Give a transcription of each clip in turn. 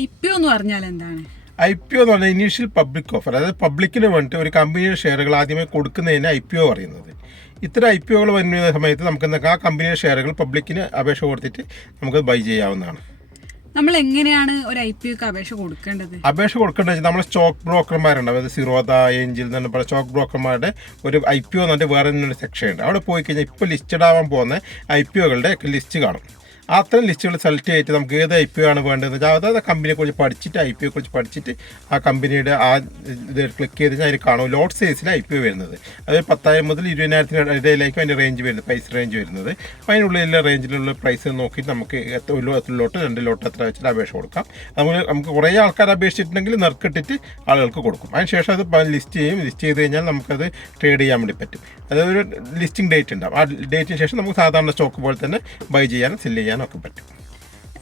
IPO എന്ന് പറഞ്ഞാൽ എന്താണ്? IPO എന്ന് പറഞ്ഞാൽ ഇനീഷ്യൽ പബ്ലിക് ഓഫർ, അതായത് പബ്ലിക്കിന് വേണ്ടിയിട്ട് ഒരു കമ്പനിയുടെ ഷെയറുകൾ ആദ്യമേ കൊടുക്കുന്നതിന് IPO പറയുന്നത്. ഇത്തരം IPOകൾ വരുന്ന സമയത്ത് നമുക്ക് ആ കമ്പനിയുടെ ഷെയറുകൾ പബ്ലിക്കിന് അപേക്ഷ കൊടുത്തിട്ട് നമുക്ക് ബൈ ചെയ്യാവുന്നതാണ്. നമ്മൾ എങ്ങനെയാണ് ഒരു IPOക്ക് അപേക്ഷ കൊടുക്കേണ്ടത്? അപേക്ഷ കൊടുക്കേണ്ടത് നമ്മുടെ സ്റ്റോക്ക് ബ്രോക്കർമാരുണ്ട്, അതായത് സിറോദ, ഏഞ്ചൽ എന്ന് പറഞ്ഞ സ്റ്റോക്ക് ബ്രോക്കർമാരുടെ ഒരു IPO എന്ന് പറഞ്ഞിട്ട് വേറെ ഒരു സെക്ഷൻ ഉണ്ട്. അവിടെ പോയി കഴിഞ്ഞാൽ ഇപ്പോൾ ലിസ്റ്റഡ് ആവാൻ പോകുന്ന IPOകളുടെ ലിസ്റ്റ് കാണും. അത്തരം ലിസ്റ്റുകൾ സെലക്ട് ചെയ്തിട്ട് നമുക്ക് ഏത് IPO ആണ് വേണ്ടതെന്ന് വെച്ചാൽ അതായത് കമ്പനിയെക്കുറിച്ച് പഠിച്ചിട്ട് IPOയെക്കുറിച്ച് പഠിച്ചിട്ട് ആ കമ്പനിയുടെ ആ ഇത് ക്ലിക്ക് ചെയ്ത് കഴിഞ്ഞാൽ അതിൽ കാണും ലോട്ട് സൈസിൽ IPO വരുന്നത്. അതായത് 10,000 മുതൽ 20,000 ഇടയിലേക്കും അതിൻ്റെ റേഞ്ച് വരുന്നത്, പ്രൈസ് റേഞ്ച് വരുന്നത്. അപ്പോൾ അതിനുള്ളിലെ റേഞ്ചിലുള്ള പ്രൈസ് നോക്കിയിട്ട് നമുക്ക് എത്ര ലോട്ട് 2 ലോട്ട് എത്ര വെച്ചിട്ട് അപേക്ഷ കൊടുക്കാം. നമുക്ക് കുറേ ആൾക്കാർ അപേക്ഷിച്ചിട്ടുണ്ടെങ്കിൽ നെറുക്കിട്ടിട്ട് ആളുകൾക്ക് കൊടുക്കും. അതിന് ശേഷം അത് ലിസ്റ്റ് ചെയ്യും. ലിസ്റ്റ് ചെയ്ത് കഴിഞ്ഞാൽ നമുക്കത് ട്രേഡ് ചെയ്യാൻ വേണ്ടി പറ്റും. അതായത് ഒരു ലിസ്റ്റിംഗ് ഡേറ്റ് ഉണ്ടാവും. ആ ഡേറ്റിന് ശേഷം നമുക്ക് സാധാരണ സ്റ്റോക്ക് പോലെ തന്നെ ബൈ ചെയ്യാനും സെല് ചെയ്യാനും ഒക്കെ പറ്റും.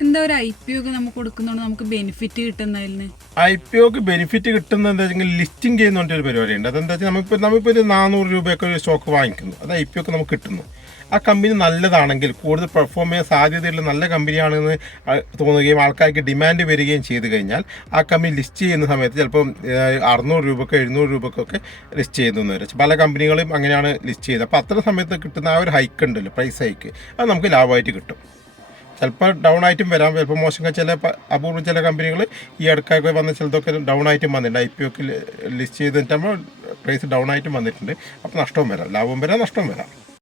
എന്താ ഒരു IPOക്ക് നമുക്ക് കൊടുക്കുന്നതുകൊണ്ട് നമുക്ക് ബെനിഫിറ്റ് കിട്ടുന്നതിന്? IPOക്ക് ബെനിഫിറ്റ് കിട്ടുന്നത് എന്താ വെച്ചാൽ ലിസ്റ്റിംഗ് ചെയ്യുന്ന ഒരു പരിപാടിയുണ്ട്. അതെന്താ വെച്ചാൽ നമ്മളിപ്പോൾ ഒരു 400 രൂപയൊക്കെ ഒരു സ്റ്റോക്ക് വാങ്ങിക്കുന്നു, അത് IPOക്ക് നമുക്ക് കിട്ടുന്നു. ആ കമ്പനി നല്ലതാണെങ്കിൽ, കൂടുതൽ പെർഫോം ചെയ്യാൻ സാധ്യതയുള്ള നല്ല കമ്പനിയാണെന്ന് തോന്നുകയും ആൾക്കാർക്ക് ഡിമാൻഡ് വരികയും ചെയ്തു കഴിഞ്ഞാൽ ആ കമ്പനി ലിസ്റ്റ് ചെയ്യുന്ന സമയത്ത് ചിലപ്പോൾ 600 രൂപയ്ക്കോ 700 രൂപയ്ക്കൊക്കെ ലിസ്റ്റ് ചെയ്യുന്നതെന്ന് വരും. പല കമ്പനികളും അങ്ങനെയാണ് ലിസ്റ്റ് ചെയ്യുന്നത്. അപ്പോൾ അത്ര സമയത്ത് കിട്ടുന്ന ആ ഒരു ഹൈക്ക് ഉണ്ടല്ലോ, പ്രൈസ് ഹൈക്ക്, അത് നമുക്ക് ലാഭമായിട്ട് കിട്ടും. ചിലപ്പോൾ ഡൗൺ ആയിട്ടും വരാം, ചിലപ്പോൾ മോശം അപൂർവം ചില കമ്പനികൾ ഈ അടുക്കൊക്കെ വന്ന ചിലതൊക്കെ ഡൗൺ ആയിട്ടും വന്നിട്ടുണ്ട്. IPOക്ക് ലിസ്റ്റ് ചെയ്തിട്ടാകുമ്പോൾ പ്രൈസ് ഡൗൺ ആയിട്ടും വന്നിട്ടുണ്ട്. അപ്പോൾ നഷ്ടവും വരാം, ലാഭവും വരാം, നഷ്ടവും വരാം.